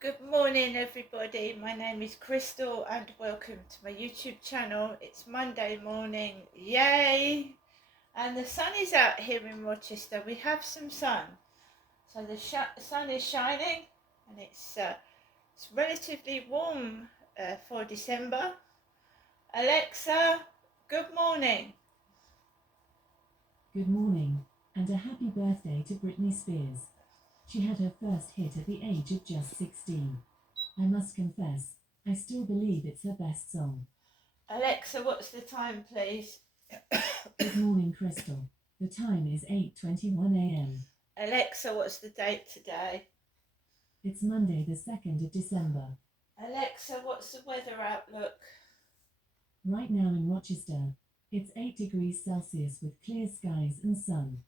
Good morning, everybody. My name is Crystal, and welcome to my YouTube channel. It's Monday morning, yay! And the sun is out here in Rochester. We have some sun, so the sun is shining, and it's relatively warm for December. Alexa, good morning. Good morning, and a happy birthday to Britney Spears. She had her first hit at the age of just 16. I must confess, I still believe it's her best song. Alexa, what's the time, please? Good morning, Crystal. The time is 8:21 a.m. Alexa, what's the date today? It's Monday the 2nd of December. Alexa, what's the weather outlook? Right now in Rochester, it's 8 degrees Celsius with clear skies and sun.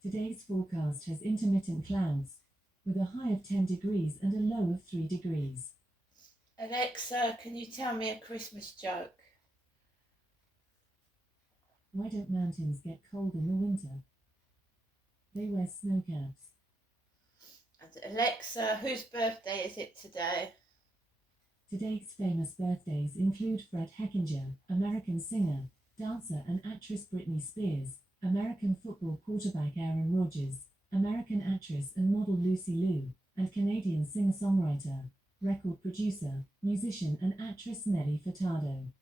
Today's forecast has intermittent clouds, with a high of 10 degrees and a low of 3 degrees. Alexa, can you tell me a Christmas joke? Why don't mountains get cold in the winter? They wear snow caps. And Alexa, whose birthday is it today? Today's famous birthdays include Fred Heckinger, American singer, dancer and actress Britney Spears, American football quarterback Aaron Rodgers, American actress and model Lucy Liu, and Canadian singer-songwriter, record producer, musician and actress Nelly Furtado.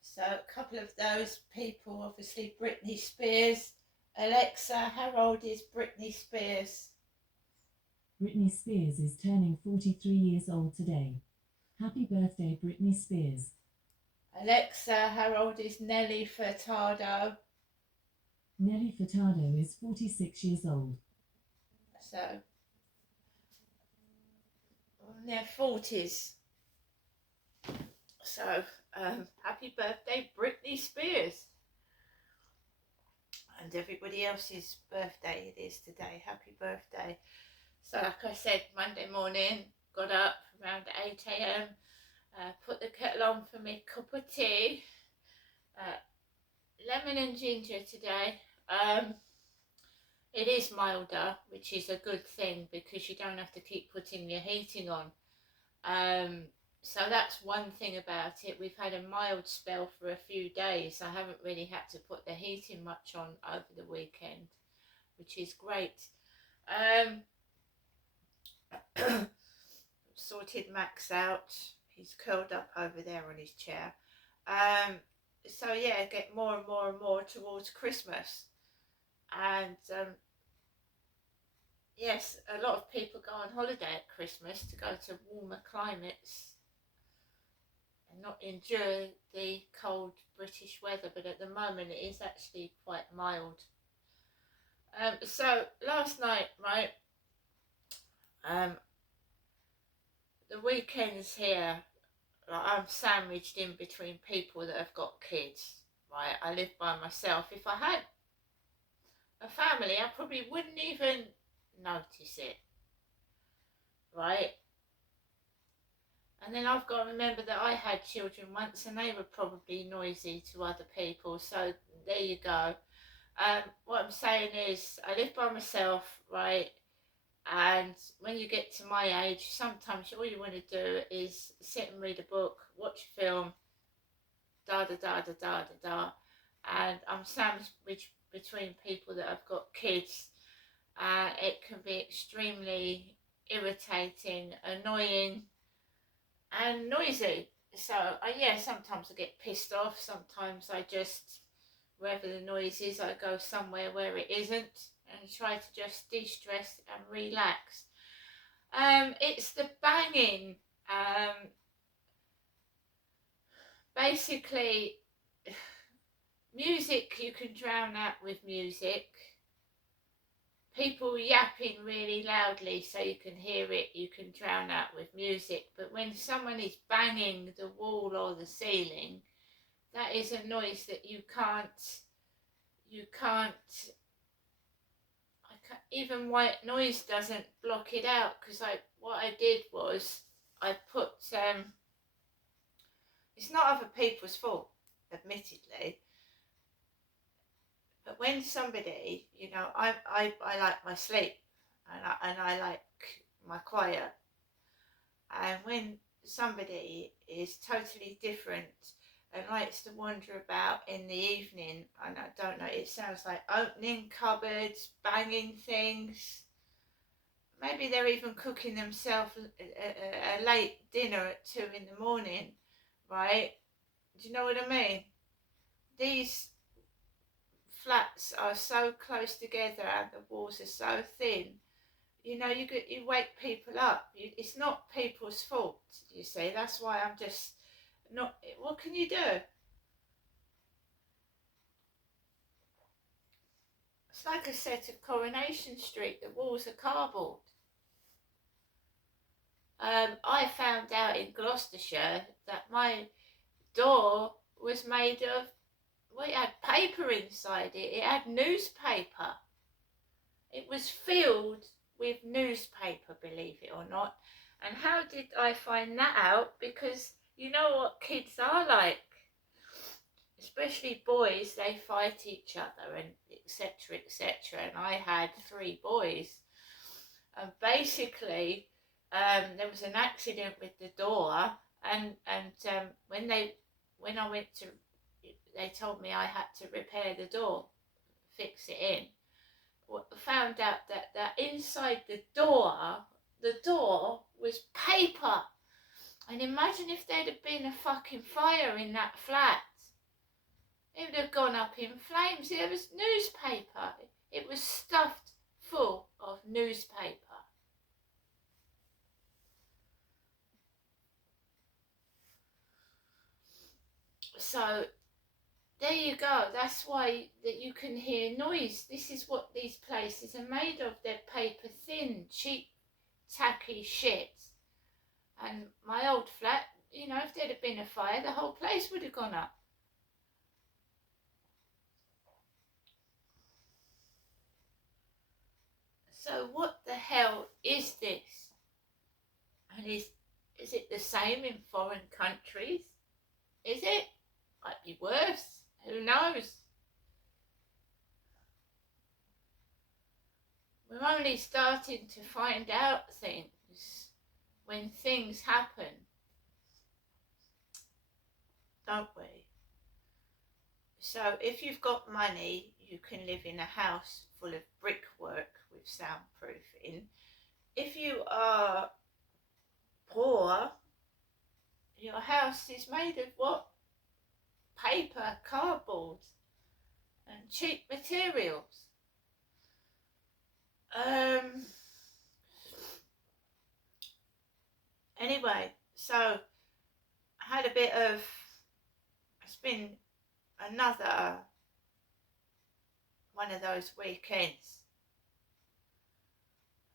So a couple of those people, obviously Britney Spears. Alexa, how old is Britney Spears? Britney Spears is turning 43 years old today. Happy birthday, Britney Spears. Alexa, how old is Nelly Furtado? Nelly Furtado is 46 years old. So, in their 40s. So, happy birthday, Britney Spears. And everybody else's birthday it is today. Happy birthday. So, like I said, Monday morning, got up around 8 a.m, put the kettle on for me cup of tea, lemon and ginger today. It is milder, which is a good thing because you don't have to keep putting your heating on. So that's one thing about it. We've had a mild spell for a few days. I haven't really had to put the heating much on over the weekend, which is great. Sorted Max out. He's curled up over there on his chair. So yeah, get more and more and more towards Christmas. And yes, a lot of people go on holiday at Christmas to go to warmer climates and not endure the cold British weather, but at the moment it is actually quite mild. So last night, right, the weekends here, like I'm sandwiched in between people that have got kids, right? I live by myself. If I had a family, I probably wouldn't even notice it, right? And then I've got to remember that I had children once and they were probably noisy to other people. So there you go. What I'm saying is I live by myself, right? And when you get to my age, sometimes all you want to do is sit and read a book, watch a film, da da da da da da da. And I'm sandwiched between people that have got kids. It can be extremely irritating, annoying, and noisy. So yeah, sometimes I get pissed off. Sometimes I just, wherever the noise is, I go somewhere where it isn't and try to just de-stress and relax. It's the banging. Basically, music you can drown out with music. People yapping really loudly so you can hear it, you can drown out with music. But when someone is banging the wall or the ceiling, that is a noise that you can't, even white noise doesn't block it out. Because what I did was I put, it's not other people's fault, admittedly, but when somebody, I like my sleep, and I like my quiet. And when somebody is totally different and likes to wander about in the evening, and I don't know, it sounds like opening cupboards, banging things. Maybe they're even cooking themselves a late dinner at 2 in the morning, right? Do you know what I mean? These flats are so close together and the walls are so thin. You know, you wake people up. It's not people's fault, you see. That's why I'm just not. What can you do? It's like a set of Coronation Street. The walls are cardboard. I found out in Gloucestershire that my door was made of, well, it had paper inside it. It had newspaper. It was filled with newspaper, believe it or not. And how did I find that out? Because you know what kids are like. Especially boys, they fight each other and etc. etc. And I had 3 boys. And basically, there was an accident with the door, and when I went to, they told me I had to repair the door, fix it in. Found out that inside the door was paper. And imagine if there'd have been a fucking fire in that flat. It would have gone up in flames. There was newspaper. It was stuffed full of newspaper. So there you go. That's why that you can hear noise. This is what these places are made of. They're paper thin, cheap, tacky shit. And my old flat, you know, if there'd have been a fire, the whole place would have gone up. So what the hell is this? And is it the same in foreign countries? Is it? Might be worse. Who knows? We're only starting to find out things when things happen, don't we? So if you've got money, you can live in a house full of brickwork with soundproofing. If you are poor, your house is made of what? Paper, cardboard, and cheap materials. Anyway, so I had a bit of, it's been another one of those weekends.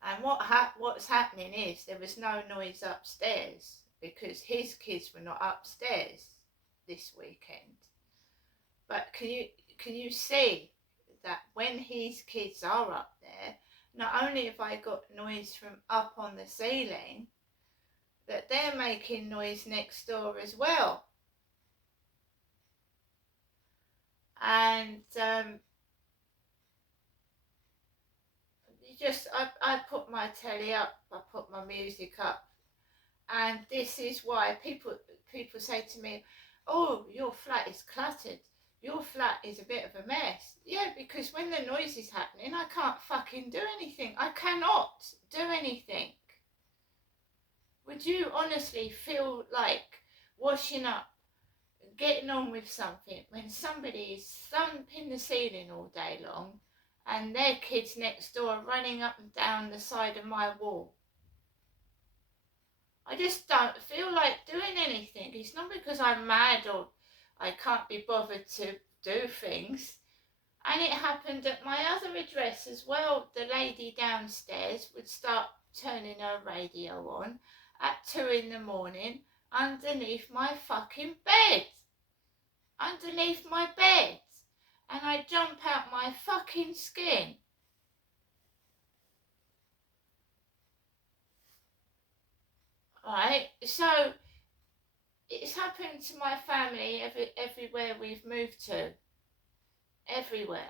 And what's happening is there was no noise upstairs because his kids were not upstairs this weekend. But can you see that when his kids are up there, not only have I got noise from up on the ceiling, that they're making noise next door as well. And I put my telly up, I put my music up, and this is why people say to me, oh, your flat is cluttered, your flat is a bit of a mess. Yeah, because when the noise is happening, I can't fucking do anything. I cannot do anything. Would you honestly feel like washing up, getting on with something when somebody is thumping the ceiling all day long and their kids next door are running up and down the side of my wall? I just don't feel like doing anything. It's not because I'm mad or I can't be bothered to do things. And it happened at my other address as well. The lady downstairs would start turning her radio on at 2 in the morning underneath my fucking bed. Underneath my bed. And I jump out my fucking skin. Right, so it's happened to my family everywhere we've moved to. Everywhere.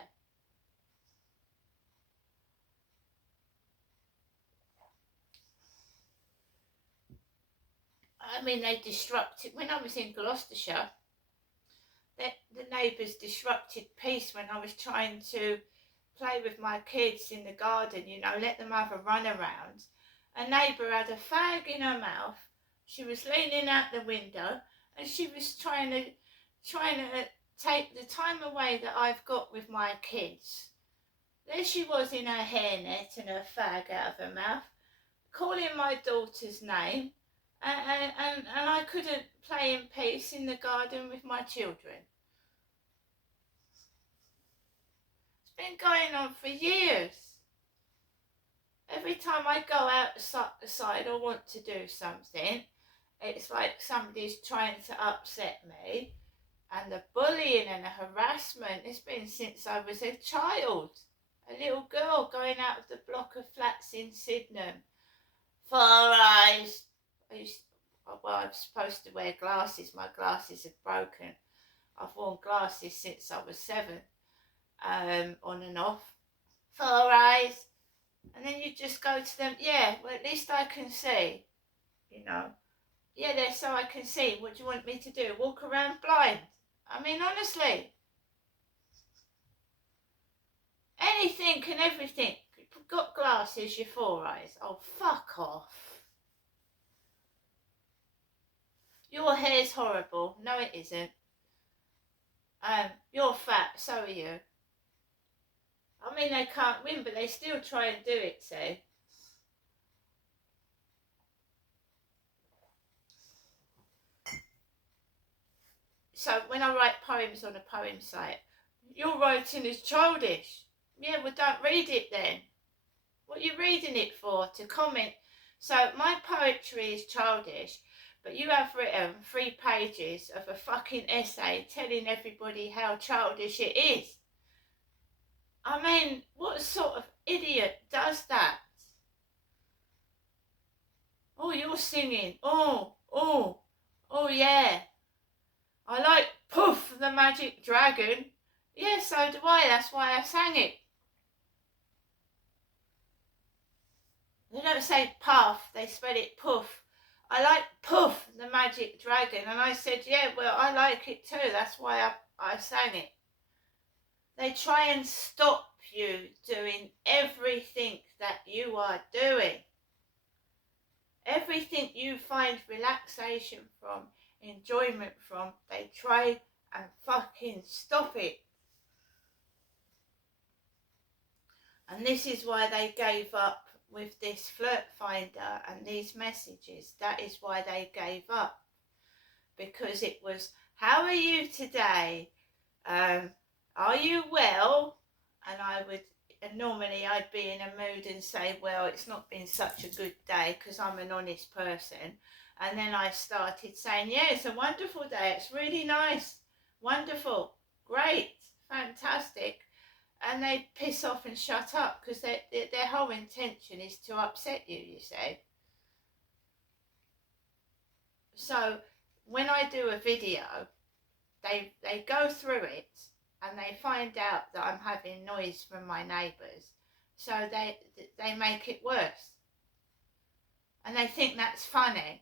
I mean, they disrupted, when I was in Gloucestershire, the neighbours disrupted peace when I was trying to play with my kids in the garden, you know, let them have a run around. A neighbour had a fag in her mouth. She was leaning out the window and she was trying to take the time away that I've got with my kids. There she was in her hairnet and her fag out of her mouth, calling my daughter's name, and I couldn't play in peace in the garden with my children. It's been going on for years. Every time I go outside or want to do something, it's like somebody's trying to upset me. And the bullying and the harassment, it's been since I was a child. A little girl going out of the block of flats in Sydenham. 4 eyes. I'm supposed to wear glasses. My glasses are broken. I've worn glasses since I was 7, on and off. 4 eyes. And then you just go to them, yeah, well, at least I can see, you know. Yeah, there, so I can see. What do you want me to do? Walk around blind? I mean, honestly. Anything and everything. You've got glasses, you're 4 eyes. Oh, fuck off. Your hair's horrible. No, it isn't. You're fat, so are you. I mean, they can't win, but they still try and do it, see. So when I write poems on a poem site, your writing is childish. Yeah, well, don't read it then. What are you reading it for? To comment? So my poetry is childish, but you have written 3 pages of a fucking essay telling everybody how childish it is. I mean, what sort of idiot does that? Oh, you're singing. Oh, yeah. I like Puff the Magic Dragon. Yeah, so do I. That's why I sang it. They don't say puff, they spell it puff. I like Puff the Magic Dragon. And I said, yeah, well, I like it too. That's why I sang it. They try and stop you doing everything that you are doing. Everything you find relaxation from, enjoyment from, they try and fucking stop it. And this is why they gave up with this flirt finder and these messages. That is why they gave up. Because it was, how are you today? Are you well? And normally I'd be in a mood and say, well, it's not been such a good day because I'm an honest person. And then I started saying, yeah, it's a wonderful day. It's really nice. Wonderful. Great. Fantastic. And they piss off and shut up because their whole intention is to upset you, you see. So when I do a video, they go through it and they find out that I'm having noise from my neighbours. So they make it worse. And they think that's funny.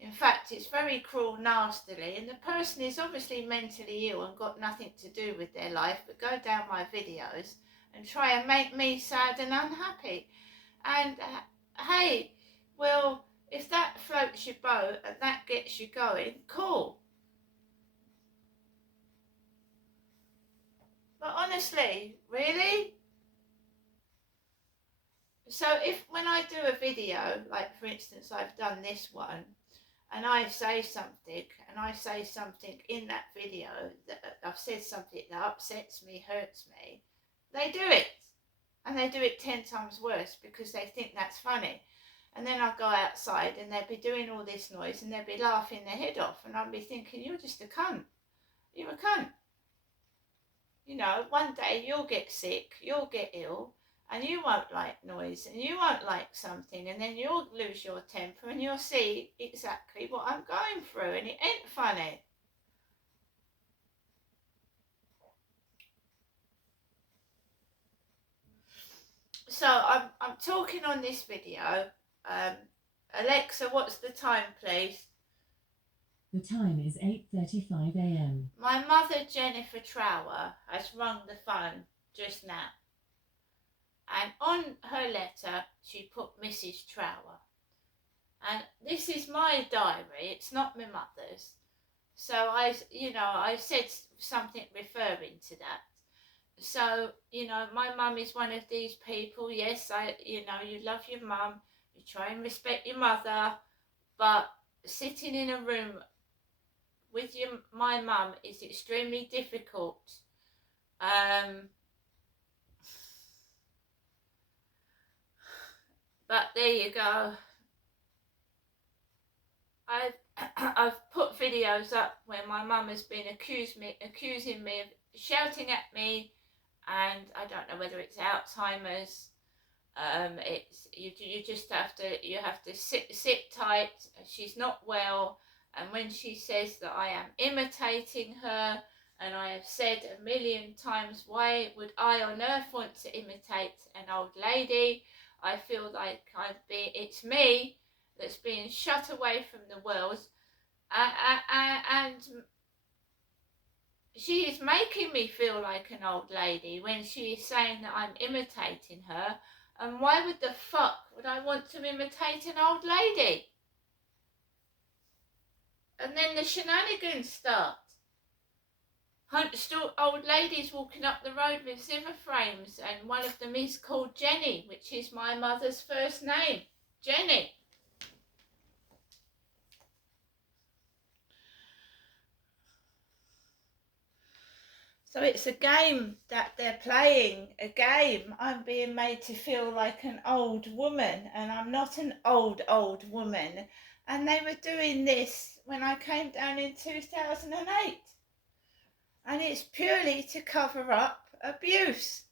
In fact, it's very cruel, nastily, and the person is obviously mentally ill and got nothing to do with their life, but go down my videos and try and make me sad and unhappy. And hey, well, if that floats your boat and that gets you going, cool. But honestly, really? So when I do a video, like for instance, I've done this one, and I say something in that video that I've said something that upsets me, hurts me, they do it. And they do it 10 times worse because they think that's funny. And then I'll go outside and they'll be doing all this noise and they'll be laughing their head off. And I'll be thinking, you're just a cunt. You're a cunt. You know, one day you'll get sick, you'll get ill, and you won't like noise, and you won't like something, and then you'll lose your temper, and you'll see exactly what I'm going through, and it ain't funny. So I'm talking on this video Alexa, what's the time, please? The time is 8:35 a.m. My mother, Jennifer Trower, has rung the phone just now. And on her letter, she put Mrs. Trower. And this is my diary, it's not my mother's. So I said something referring to that. So, my mum is one of these people. Yes, you love your mum, you try and respect your mother, but sitting in a room with my mum is extremely difficult. But there you go. I've put videos up where my mum has been accusing me of shouting at me, and I don't know whether it's Alzheimer's. It's you just have to sit tight. She's not well, and when she says that I am imitating her, and I have said a million times, why would I on earth want to imitate an old lady? I feel like it's me that's being shut away from the world, and she is making me feel like an old lady when she is saying that I'm imitating her. And why would the fuck would I want to imitate an old lady? And then the shenanigans start. Still old ladies walking up the road with Zimmer frames, and one of them is called Jenny, which is my mother's first name, Jenny. So it's a game that they're playing, a game. I'm being made to feel like an old woman, and I'm not an old woman. And they were doing this when I came down in 2008. And it's purely to cover up abuse.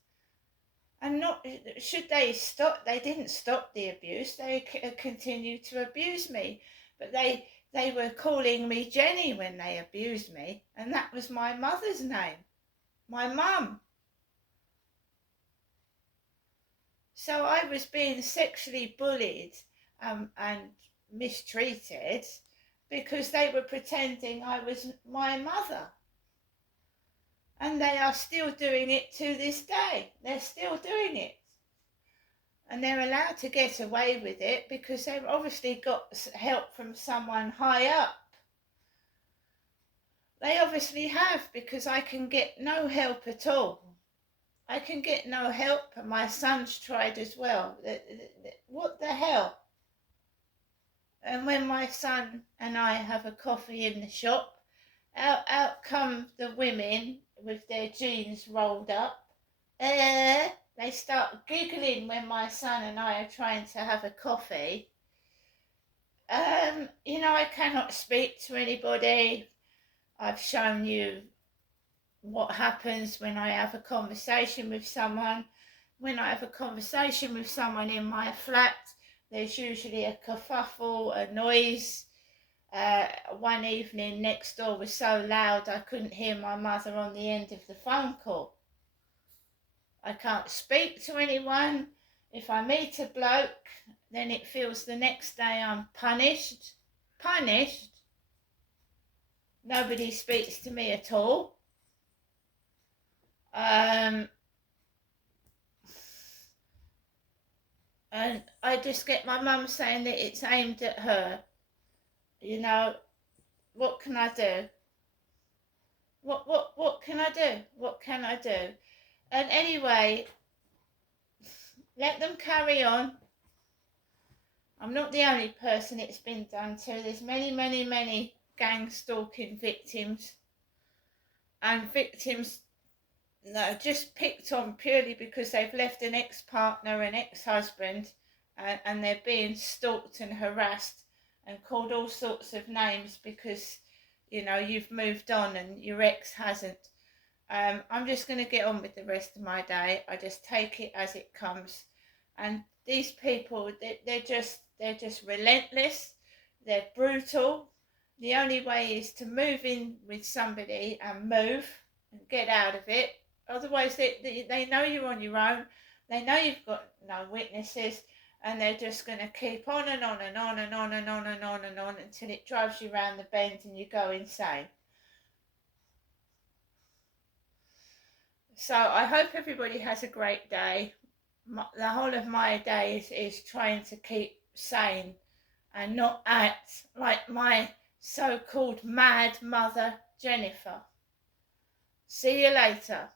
And not, should they stop, they didn't stop the abuse, they continued to abuse me. But they were calling me Jenny when they abused me, and that was my mother's name. My mum. So I was being sexually bullied and mistreated because they were pretending I was my mother. And they are still doing it to this day. They're still doing it. And they're allowed to get away with it because they've obviously got help from someone high up. They obviously have, because I can get no help at all. I can get no help, and my son's tried as well. What the hell? And when my son and I have a coffee in the shop, out come the women with their jeans rolled up. They start giggling when my son and I are trying to have a coffee. I cannot speak to anybody. I've shown you what happens when I have a conversation with someone. When I have a conversation with someone in my flat, there's usually a kerfuffle, a noise. One evening next door was so loud I couldn't hear my mother on the end of the phone call. I can't speak to anyone. If I meet a bloke, then it feels the next day I'm punished. Punished? Nobody speaks to me at all. And I just get my mum saying that it's aimed at her. What can I do? What can I do? What can I do? And anyway, let them carry on. I'm not the only person it's been done to. There's many gang stalking victims. And victims just picked on purely because they've left an ex-partner, an ex-husband, and they're being stalked and harassed and called all sorts of names because, you've moved on and your ex hasn't. I'm just going to get on with the rest of my day. I just take it as it comes. And these people, they're just relentless. They're brutal. The only way is to move in with somebody and move and get out of it. Otherwise, they know you're on your own. They know you've got no witnesses, and they're just going to keep on and on and on and on and on and on and on until it drives you round the bend and you go insane. So I hope everybody has a great day. The whole of my day is trying to keep sane and not act like my so-called mad mother, Jennifer. See you later.